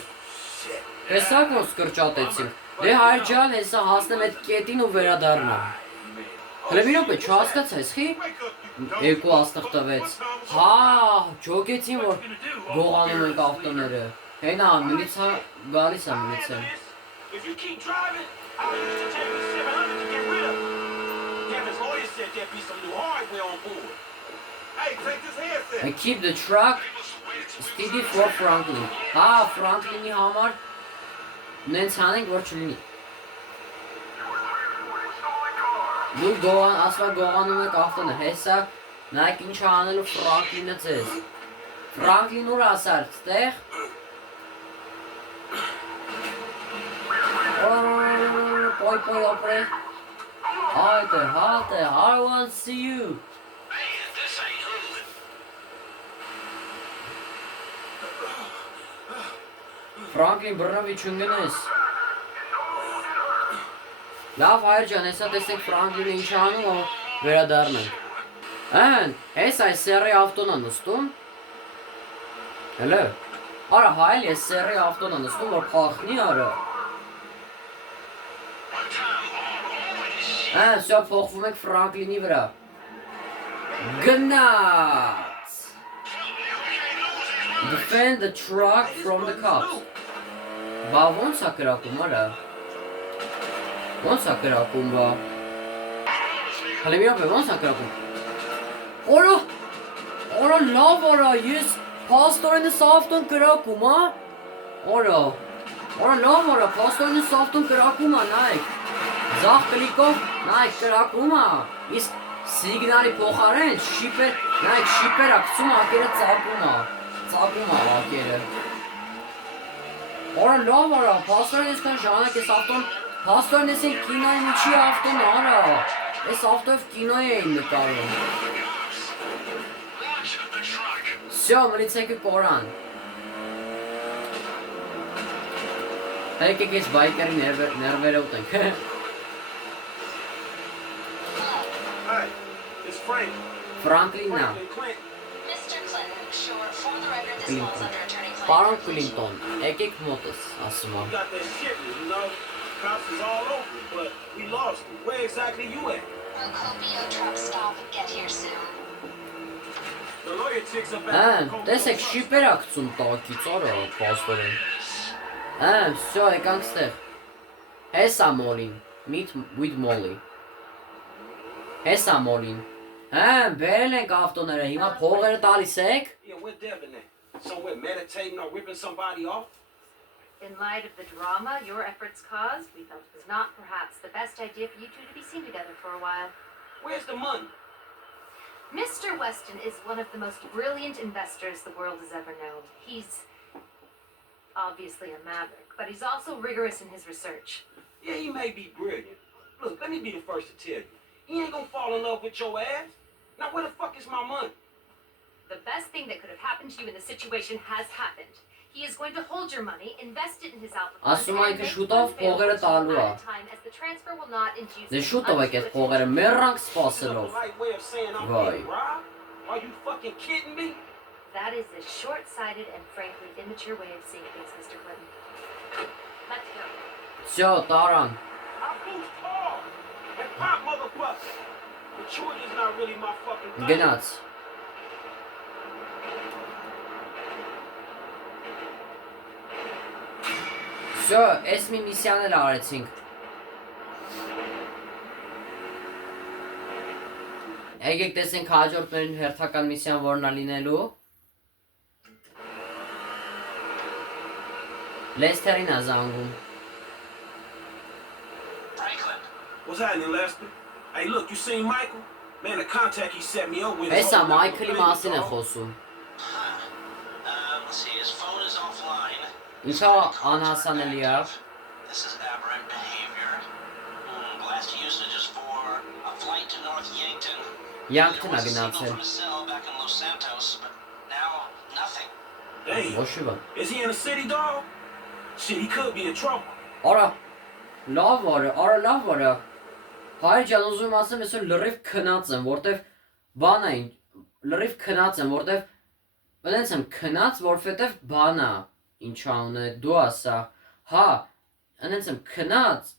shit. Տեսակ ոնց կրճատեցին։ Դե հայր ջան, հեսա հասնեմ այդ կետին ու վերադառնամ։ Հələ մի րոպե, չհասկացա, խի։ Երկու աստղ տվեց։ Հա, ջոգեցին որ գողանում ենք ավտոները։ Հենա, միլիցա գալիս է միլիցա։ If you keep driving, I'll use the Chevy 700 to get rid of it. Kevin's lawyer said there'd be some new hardware on board. Hey, take this headset. And keep the truck steady for Franklin։ Հա, Franklin-ի համար նենց հանենք որ չլինի։ Դու գողան, ասվա գողանում եք ավտոնը, հեսա նայք ինչ անելու Franklin-ը ձեզ։ Franklin ուր ասար, ստեղ։ Պոյ ապրե։ Այդը, հատը, I want to see you։ Man, this ain't hooling. Franklin բռնավի չընգնես։ Լավ հայր ջան, հեսա տեսեք Franklin-ը ինչ անում ու վերադառնանք։ Ան, հես այս սերի ավտոնը նստում։ Հելո։ Արա հայլ ես սերի ավտոնը նստում որ փախնի արա։ Սա փոխվում եք Franklin-ի վրա։ Գնաց։ Defend the truck from the cops։ Բա ոնց է կրակում արա։ Ոնց է կրակում բա։ Հələ մի րոպե, ոնց է կրակում։ Օրա լավ արա, ես փաստորենս ավտոն կրակում, հա։ Օրա լավ արա, փաստորենս ավտոն կրակում է, նայեք։ Ձախ կլիկով նայեք կրակում է, իսկ սիգնալի փոխարեն շիպեր, նայեք շիպերը գցում ակերը ծակում է ակերը։ Օրա լավ արա, փաստորեն այսքան ժամանակ ես ավտոն, փաստորեն ես ենք կինոյի միջի ավտոն արա, ես ավտոյով կինոյ էին նկարում։ Սյո, մլիցեքը կորան։ Եկեք ես բայկերի ներվերը ուտենք։ Hey, it's Frank. Franklin-ը։ Franklin Clinton. Mr. Clinton, sure, for the record, this Clinton. falls under Attorney Պարոն Clinton's Կլինտոն, եկեք մոտս, ասում We եմ։ got that shipment, you know. Cops is all over it, but we lost it. Where exactly you at? Procopio truck stop. Get here soon. The lawyer chicks up Ան, at տեսեք շիպեր ա գցում տակից, արա, փաստորեն։ Ան, всё, եկանք ստեղ։ Հեսա մոլին, meet with Molly։ Հեսա մոլին։ Ան, բերել ենք ավտոները, հիմա փողերը տալիս եք։ Yeah, where Devin at? Somewhere meditating or ripping somebody off? In light of the drama your efforts caused, we felt it was not perhaps the best idea for you two to be seen together for a while. Where's the money? Mr. Weston is one of the most brilliant investors the world has ever known. He's obviously a maverick, but he's also rigorous in his research. Yeah, he may be brilliant. Look, let me be the first to tell you. He ain't gonna fall in love with your ass. Now where the fuck is my money? The best thing that could have happened to you in this situation has happened. He is going to hold your money, invest it in his Alpha Fund, Ասում and այն make շուտով funds available փողերը to you տալու at է։ a time as the transfer will not induce Դե շուտով եք այդ փողերը մեռանք Is a սպասելով։ polite way of saying I'm Right. getting robbed? Are you fucking kidding me? That is a short-sighted and frankly immature way of seeing things, Mr. Clinton. Let's go. Всё, տարան։ I boost hard and pop motherfucker. Maturity is not really my fucking thing. Գնաց։ Всё, այս մի միսիան էլ արեցինք։ Եկեք տեսենք հաջորդներին հերթական միսիան որն է լինելու։ Լեսթերին է զանգում։ Franklin, What's happening, Lester? Hey, look, you seen Michael? Man, the contact he set me up with. is Հեսա holding up Մայքլի the մասին է dog. խոսում։ let's see, his phone is offline. Ինչա անհասանելի է։ This is aberrant behavior. Blast usage is for a flight to North Yankton. Յանկտն է There was a signal գնացել։ from a cell back in Los Santos, but now nothing. Damn. Ոչի բան։ Is he in the city, dog? Shit, he could be in trouble. Արա, լավ արա։ Հայր ջան, ուզում եմ ասեմ, այսօր լրիվ քնած եմ, որտեվ բան է, լրիվ քնած եմ, որտեվ բնենց եմ քնած, որովհետև բան է, ինչ անունը դու ասա, հա, անենց եմ քնած,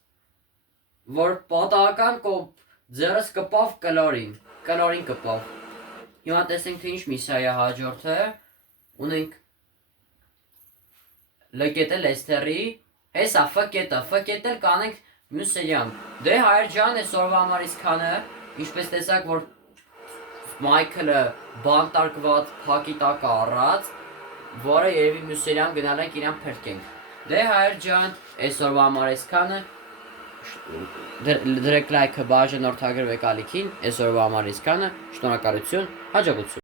որ պատահական կոպ ձերս կպավ կլորին կպավ։ Հիմա տեսենք թե ինչ միսիա է հաջորդը, ունենք լկետել Էստերի, հեսա ֆկետել կանենք մյուս սերիան։ Դե հայր ջան, այսօրվա համար իսկանը, ինչպես տեսակ, որ Մայքլը բանտարկված փակի տակ առած, որը երևի մյուս սերիան գնալ ենք իրան փրկենք։ Դե հայր ջան, այսօրվա համար այսքանը, դրեք լայքը, բաժանորդագրվեք ալիքին, այսօրվա համար իսկանը, շնորհակալություն, հաջողություն։